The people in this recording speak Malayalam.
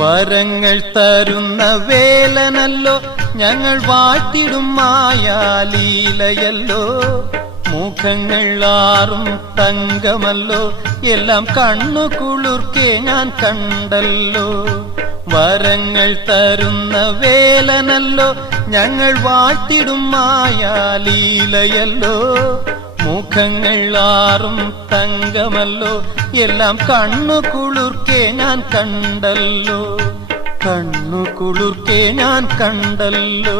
വരങ്ങൾ തരുന്ന വേലനല്ലോ ഞങ്ങൾ വാഴ്ത്തിടും മായാലീലയല്ലോ. മുഖങ്ങൾ ആറും തങ്കമല്ലോ, എല്ലാം കണ്ണു കുളിർക്കെ ഞാൻ കണ്ടല്ലോ. വരങ്ങൾ തരുന്ന വേലനല്ലോ ഞങ്ങൾ വാഴ്ത്തിടും മായാലീലയല്ലോ. മുഖങ്ങൾ ആറും തങ്കമല്ലോ, എല്ലാം കണ്ണു കുളിർക്കെ ഞാൻ കണ്ടല്ലോ. കണ്ണു കുളിർക്കെ ഞാൻ കണ്ടല്ലോ.